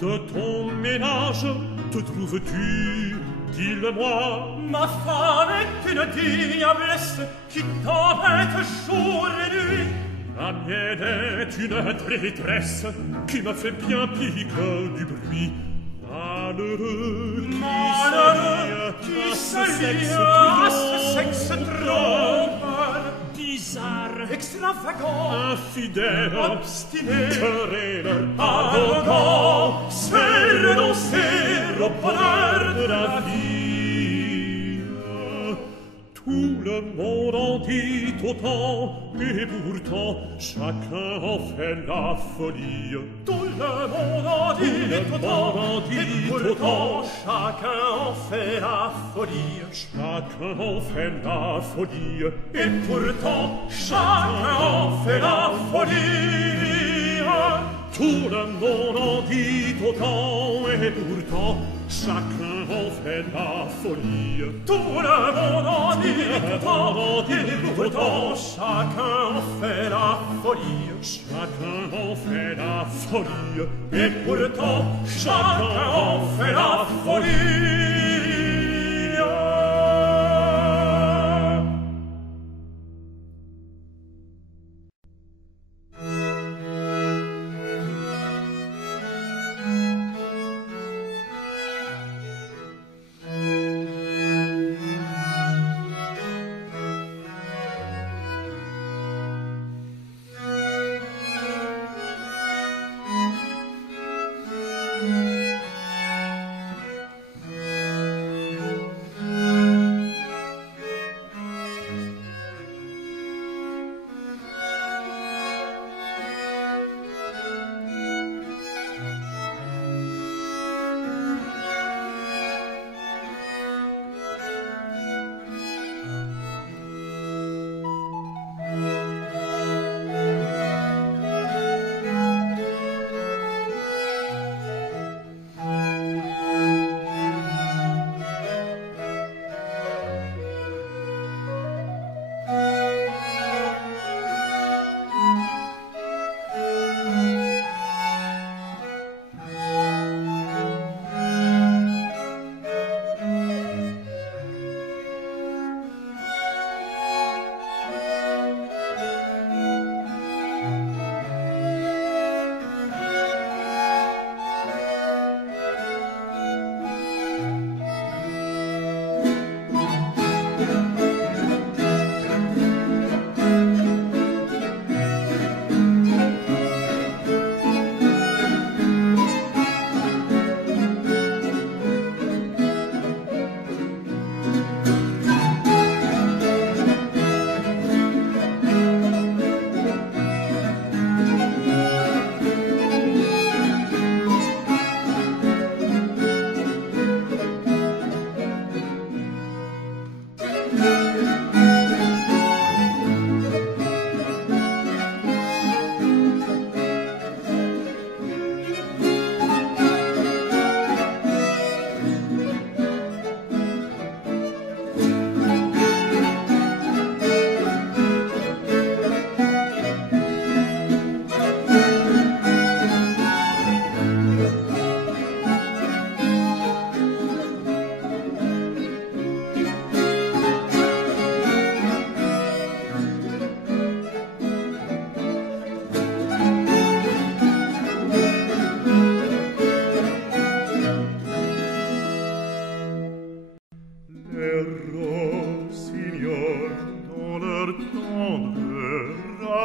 de ton ménage te trouves-tu? Dis-le-moi. Ma femme est une diablesse qui t'embête jour et nuit. La mienne est une traîtresse qui me fait bien pis que du bruit. Malheureux qui se lie à ce sexe trompe, bizarre, extravagant, infidèle, obstiné, querelleur, arrogant, c'est renoncer au bonheur de la vie. Tout le monde en dit autant, et pourtant chacun en fait la folie. Tout le monde en dit autant, et pourtant chacun en fait la folie. Chacun en fait la folie, et pourtant chacun en fait la folie. Tout le monde en dit autant, et pourtant chacun en fait la folie. Tout le monde en dit autant, et pourtant chacun en fait la folie. Chacun en fait la folie, et pourtant chacun en fait la folie.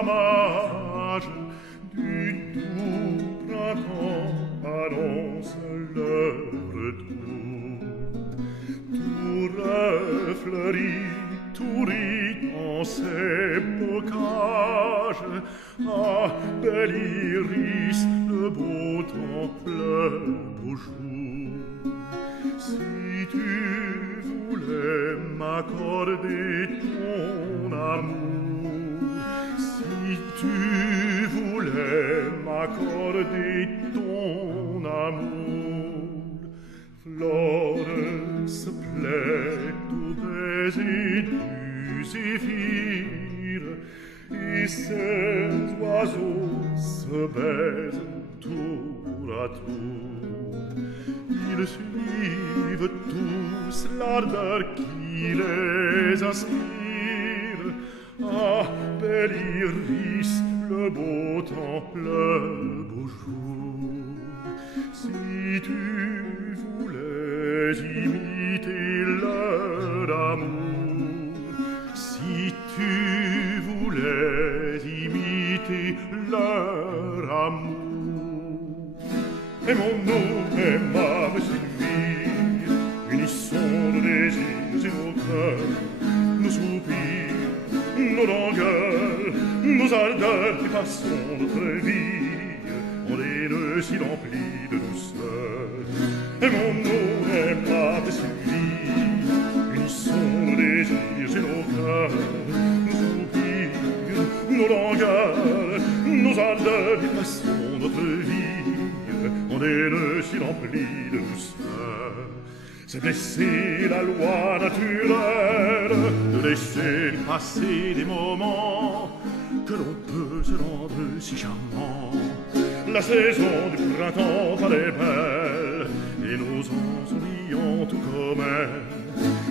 ramage du doux printemps annonce le retour. Tout refleuri, tout rit en ses bocages. Ah, bel iris, le beau temps, le beau jour. Si tu voulais m'accorder ton amour, si tu voulais m'accorder ton amour, Florence plaît au baiser du zéphyr, et ces oiseaux se baisent tour à tour. Ils suivent tous l'ardeur qui les inspire. Ah, bel iris, le beau temps, le beau jour. Si tu voulais imiter leur amour, si tu voulais imiter leur amour, et mon nom aimable Sylvie, unissons nos désirs et nos cœurs, nos soupirs, nos langueurs, nos ardeurs qui passons notre vie en des nœuds si remplis de douceur. Et mon nom aimable Sylvie, unissons nos désirs et nos cœurs, nos soupirs, nos langueurs, nos ardeurs qui passons notre vie en des nœuds si remplis de douceur. C'est blesser la loi naturelle de laisser passer des moments que l'on peut se rendre si charmants. La saison du printemps paraît belle et nos ans sont brillants tout comme elle.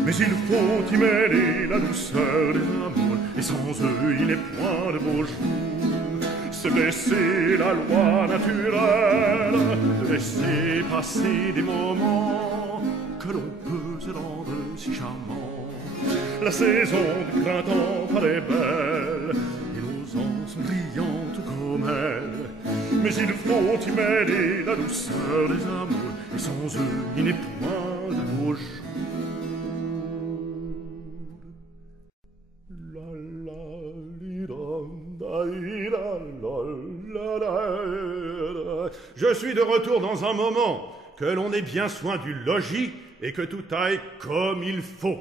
Mais il faut y mêler la douceur des amours et sans eux il n'est point de beaux jours. C'est blesser la loi naturelle de laisser passer des moments que l'on peut se rendre si charmant. La saison du printemps paraît belle et nos ans sont brillants tout comme elle. Mais il faut y mêler la douceur des amours et sans eux il n'est point de beaux jours. Je suis de retour dans un moment, que l'on ait bien soin du logis et que tout aille comme il faut.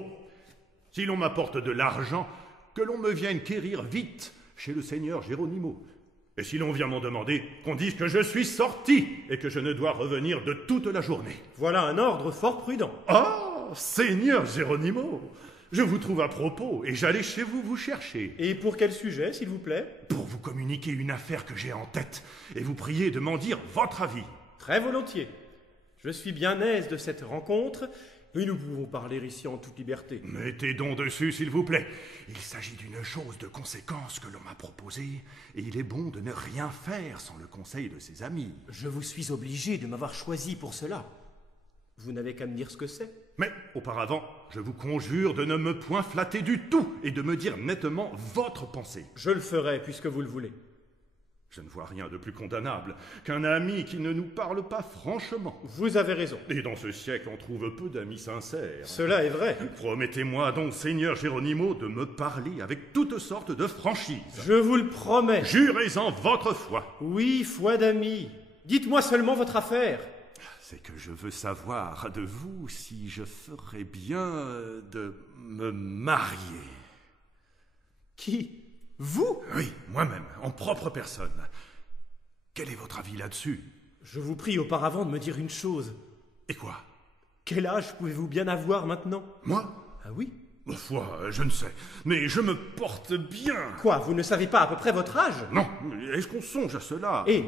Si l'on m'apporte de l'argent, que l'on me vienne quérir vite chez le seigneur Géronimo. Et si l'on vient m'en demander, qu'on dise que je suis sorti et que je ne dois revenir de toute la journée. Voilà un ordre fort prudent. Ah, seigneur Géronimo, je vous trouve à propos et j'allais chez vous vous chercher. Et pour quel sujet, s'il vous plaît? Pour vous communiquer une affaire que j'ai en tête et vous prier de m'en dire votre avis. Très volontiers. Je suis bien aise de cette rencontre et nous pouvons parler ici en toute liberté. Mettez donc dessus, s'il vous plaît. Il s'agit d'une chose de conséquence que l'on m'a proposée et il est bon de ne rien faire sans le conseil de ses amis. Je vous suis obligé de m'avoir choisi pour cela. Vous n'avez qu'à me dire ce que c'est. Mais auparavant, je vous conjure de ne me point flatter du tout et de me dire nettement votre pensée. Je le ferai puisque vous le voulez. Je ne vois rien de plus condamnable qu'un ami qui ne nous parle pas franchement. Vous avez raison. Et dans ce siècle, on trouve peu d'amis sincères. Cela est vrai. Promettez-moi donc, seigneur Géronimo, de me parler avec toutes sortes de franchise. Je vous le promets. Jurez-en votre foi. Oui, foi d'ami. Dites-moi seulement votre affaire. C'est que je veux savoir de vous si je ferais bien de me marier. Qui? Vous? Oui, moi-même, en propre personne. Quel est votre avis là-dessus? Je vous prie auparavant de me dire une chose. Et quoi? Quel âge pouvez-vous bien avoir maintenant? Moi? Ah oui? Ma foi, je ne sais, mais je me porte bien. Quoi, vous ne savez pas à peu près votre âge? Non, est-ce qu'on songe à cela? Et,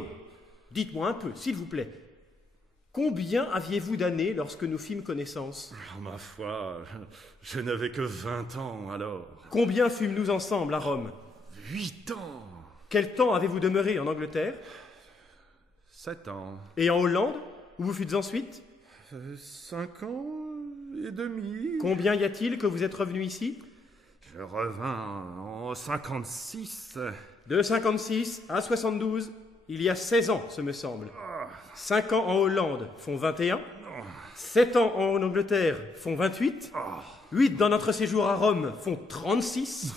dites-moi un peu, s'il vous plaît. Combien aviez-vous d'années lorsque nous fîmes connaissance? Oh, ma foi, je n'avais que 20 ans alors. Combien fûmes-nous ensemble à Rome? 8 ans. Quel temps avez-vous demeuré en Angleterre? 7 ans. Et en Hollande, où vous fûtes ensuite? 5 ans et demi. Combien y a-t-il que vous êtes revenu ici? Je revins en 56. De 56 à 72, il y a 16 ans, ce me semble. 5 ans en Hollande font 21. 7 ans en Angleterre font 28. 8 dans notre séjour à Rome font 36.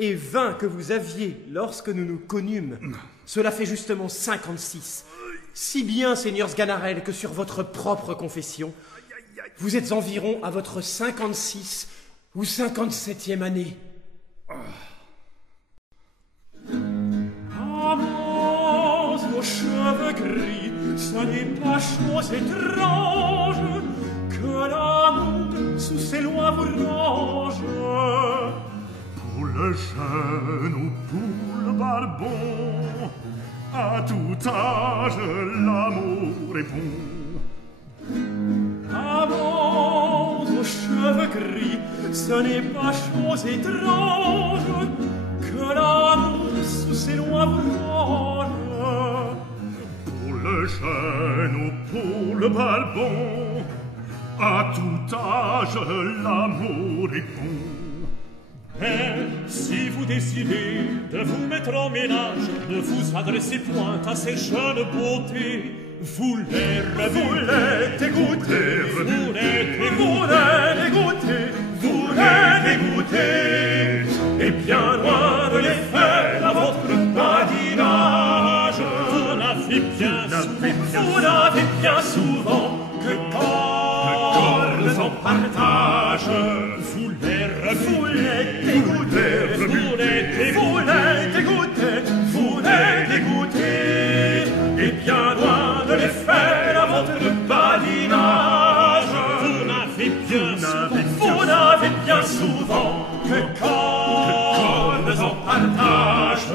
Et 20 que vous aviez lorsque nous nous connûmes. Cela fait justement 56. Si bien, seigneur Sganarelle, que sur votre propre confession, vous êtes environ à votre 56 ou 57e année. Amants aux cheveux gris, ça n'est pas chose étrange que l'amour sous ses lois vous range. Pour le jeune ou pour le barbon, à tout âge l'amour est bon. ce n'est pas chose étrange que l'amour sous ses lois vous range. Pour le jeune ou pour le balbon, à tout âge l'amour est bon. Mais si vous décidez de vous mettre en ménage, ne vous adressez point à ces jeunes beautés. Vous les dégoûtez, vous les dégoûtez, vous les dégoûtez, et bien loin de les faire à votre badinage. Vous n'avez bien souvent que corps en partage. Vous les dégoûtez, vous les dégoûtez, et bien loin de les faire à votre badinage. Vous n'avez bien souvent que corps en partage.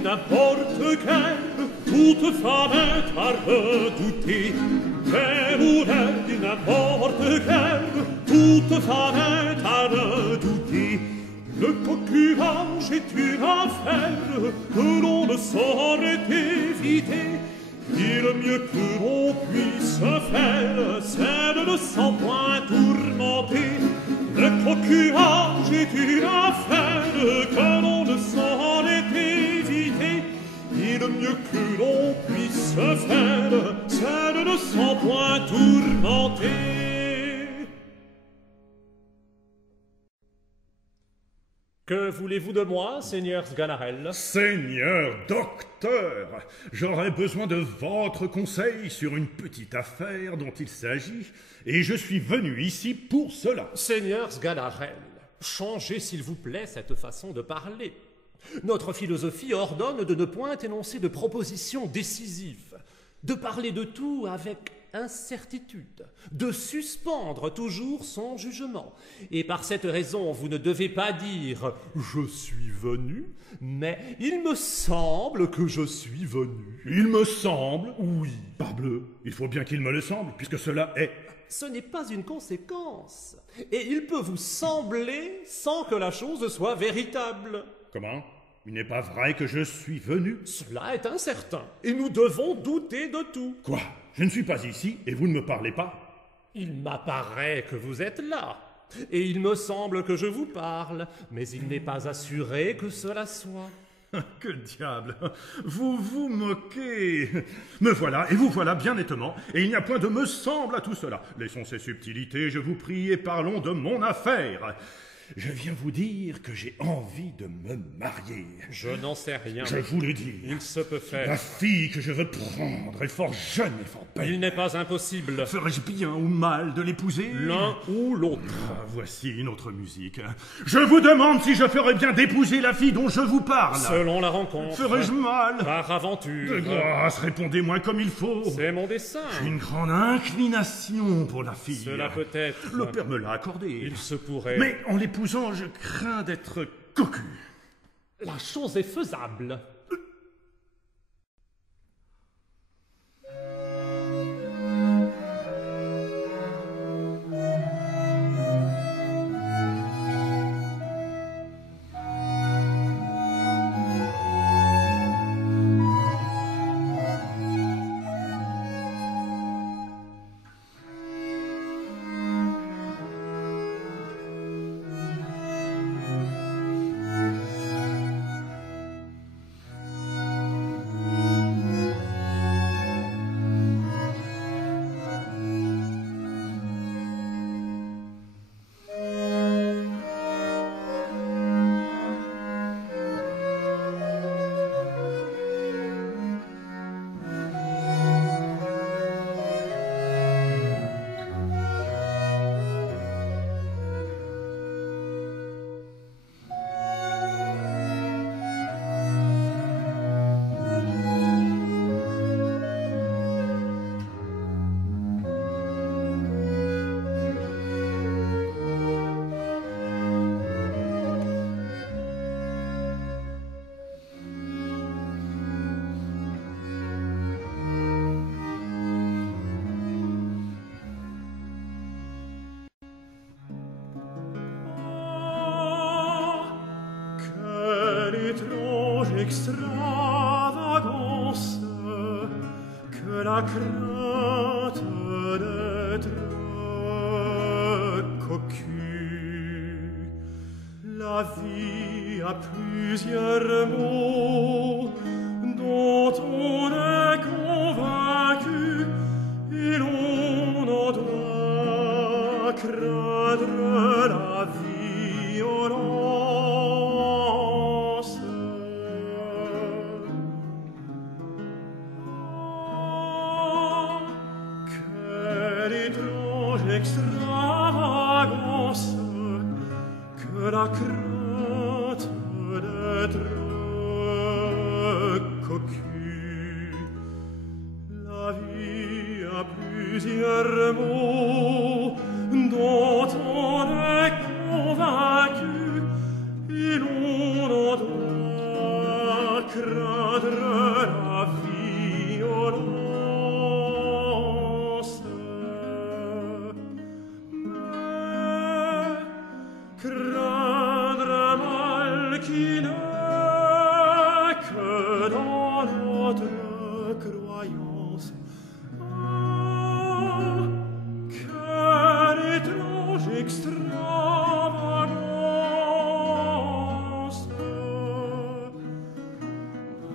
N'importe quelle, toute femme est à redouter. Démoulin d'une n'importe quelle, toute femme est à redouter. Le concurrence est une affaire que l'on ne saurait éviter. Et le mieux que l'on puisse faire, c'est de ne s'en point tourmenter. Le concurrence est une affaire que l'on ne saurait éviter. Et le mieux que l'on puisse faire, c'est de ne s'en point tourmenter. Que voulez-vous de moi, seigneur Sganarelle? Seigneur docteur, j'aurais besoin de votre conseil sur une petite affaire dont il s'agit, et je suis venu ici pour cela. Seigneur Sganarelle, changez s'il vous plaît cette façon de parler. Notre philosophie ordonne de ne point énoncer de propositions décisives, de parler de tout avec incertitude, de suspendre toujours son jugement. Et par cette raison, vous ne devez pas dire « je suis venu », mais « il me semble que je suis venu ». Il me semble? Oui. Parbleu, il faut bien qu'il me le semble, puisque cela est. Ce n'est pas une conséquence, et il peut vous sembler sans que la chose soit véritable. Comment? Il n'est pas vrai que je suis venu? Cela est incertain, et nous devons douter de tout. Quoi? Je ne suis pas ici, et vous ne me parlez pas? Il m'apparaît que vous êtes là, et il me semble que je vous parle, mais il n'est pas assuré que cela soit. Que diable! Vous vous moquez! Me voilà, et vous voilà bien nettement, et il n'y a point de me semble à tout cela. Laissons ces subtilités, je vous prie, et parlons de mon affaire. Je viens vous dire que j'ai envie de me marier. Je n'en sais rien. Je vous le dis. Il se peut faire. La fille que je veux prendre est fort jeune et fort belle. Il n'est pas impossible. Ferais-je bien ou mal de l'épouser? L'un ou l'autre. Ah, voici une autre musique. Je vous demande si je ferais bien d'épouser la fille dont je vous parle. Selon la rencontre. Ferais-je mal? Par aventure. De grâce, répondez-moi comme il faut. C'est mon dessein. J'ai une grande inclination pour la fille. Cela peut être. Le père me l'a accordé. Il se pourrait. Mais en l'épousant, je crains d'être cocu. La chose est faisable. extravagance que la crainte d'être cocu. La vie a plusieurs mots dont on est convaincu et l'on en doit craindre la violence. Ah, quelle étrange extravagance que la crainte d'être cocu. La vie a plusieurs mots dont on est convaincu et l'on en doit craindre la violence. Mais craindre un mal qui n'est que dans notre croyance. Ah, quelle étrange extravagance.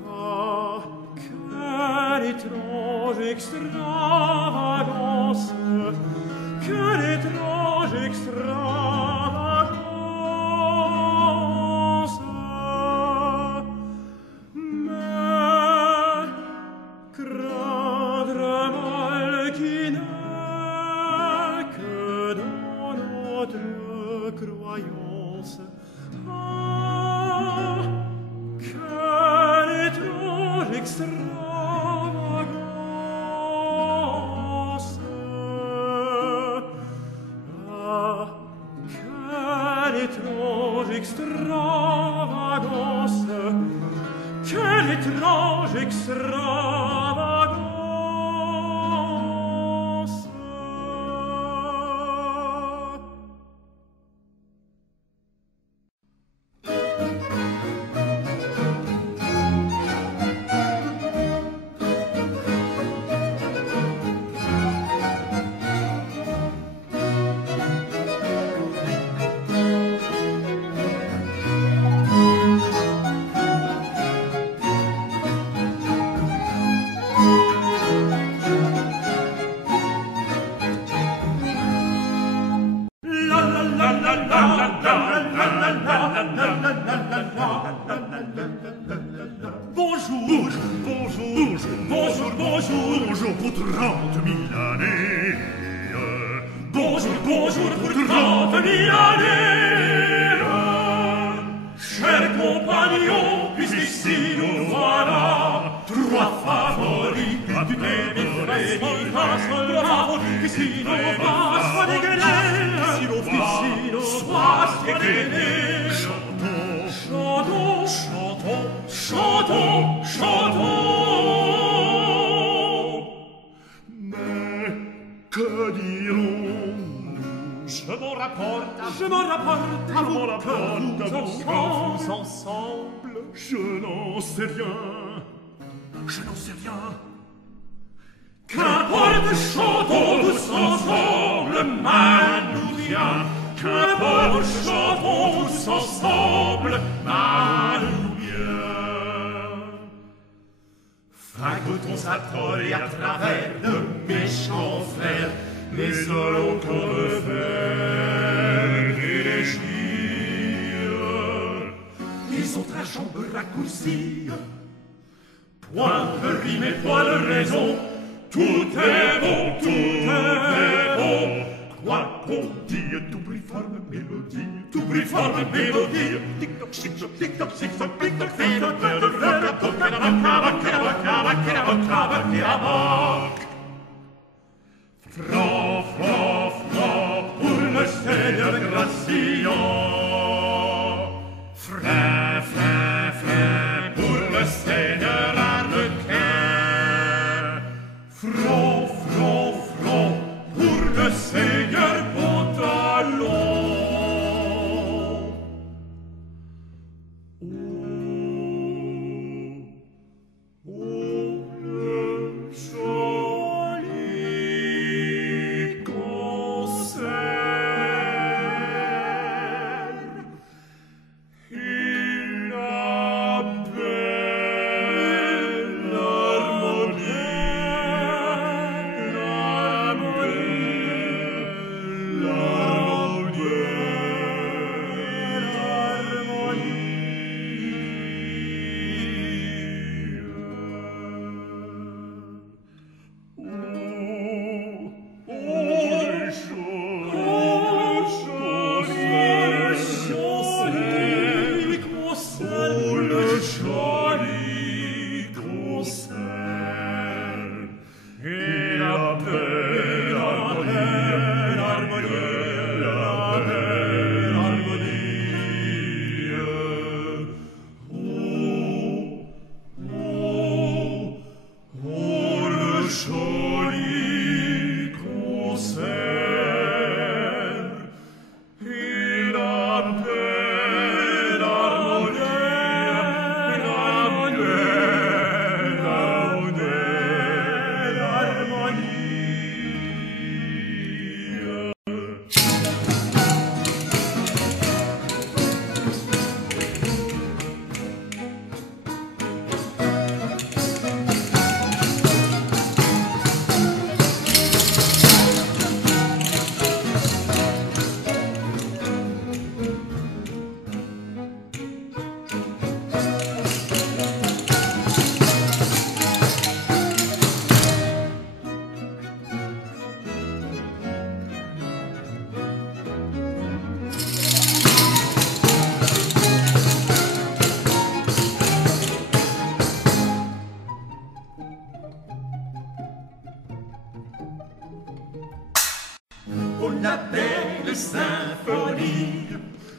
Ah, quelle étrange extravagance. Quelle étrange extravagance. Mais craindre un mal qui n'est que dans notre croyance. Ah, quelle étrange extravagance. Ah, quelle étrange extravagance. Quelle étrange extravagance. Bonjour, bonjour, bonjour, bonjour, bonjour pour 30 000 années. Bonjour, bonjour pour 30 000 années. Chers compagnons, puisqu'ici nous voilà, trois favoris du Bénéfice. Trois favoris, ici nous va, soit dégainés, ici nous va, soit dégainés. Chantons, chantons, chantons, chantons, chantons. Mais que dirons-nous? Je m'en rapporte à vous, que vous ensemble. Je n'en sais rien, je n'en sais rien. Qu'importe, chantons tous ensemble, mal nous vient. Qu'importe, chantons tous ensemble, mal nous vient. Fragotons à tort et à travers de méchants frères, les allons comme faire élégies. Ils ont la jambe raccourcie, point de rime et point de raison. Tout est bon, tout est bon. Quoi qu'on dit, tout brille forme mélodie, tout brille forme mélodie. Tic-toc, tic-toc, tic-toc, tic-toc, tic-toc, tic-toc, Franc, franc, franc, pour le Seigneur gracieux. Frein, frein, frein, pour le Seigneur arlequin. Franc, franc, franc, pour le Seigneur pantalon. Oh,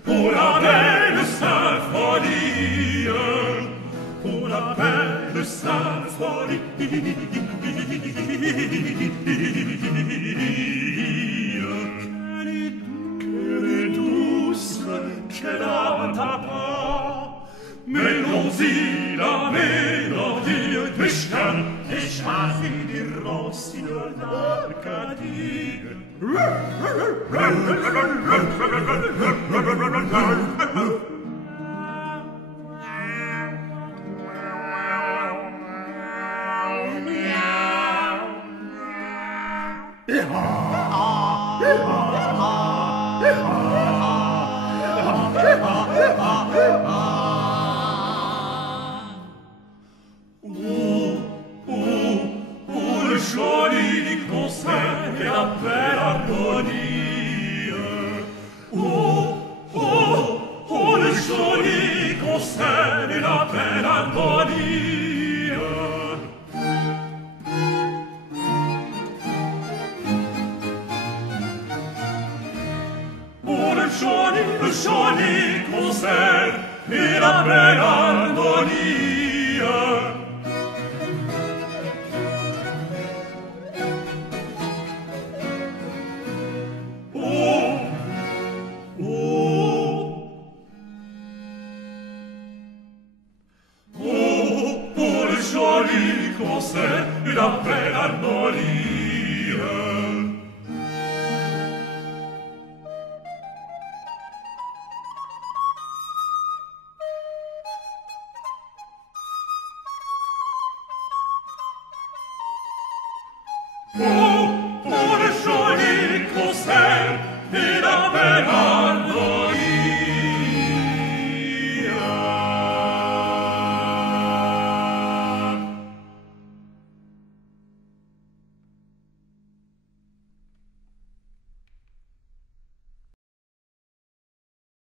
pour la belle symphonie, pour la belle symphonie. Quelle est douce, quelle âme pas, mêlons-y la mélodie des chiens et des rossi de l'Arcadie. Le joli concert et la belle harmonie. Le joli concert et la belle harmonie. Le joli concert et la belle harmonie. Le joli concert et la belle harmonie. Oh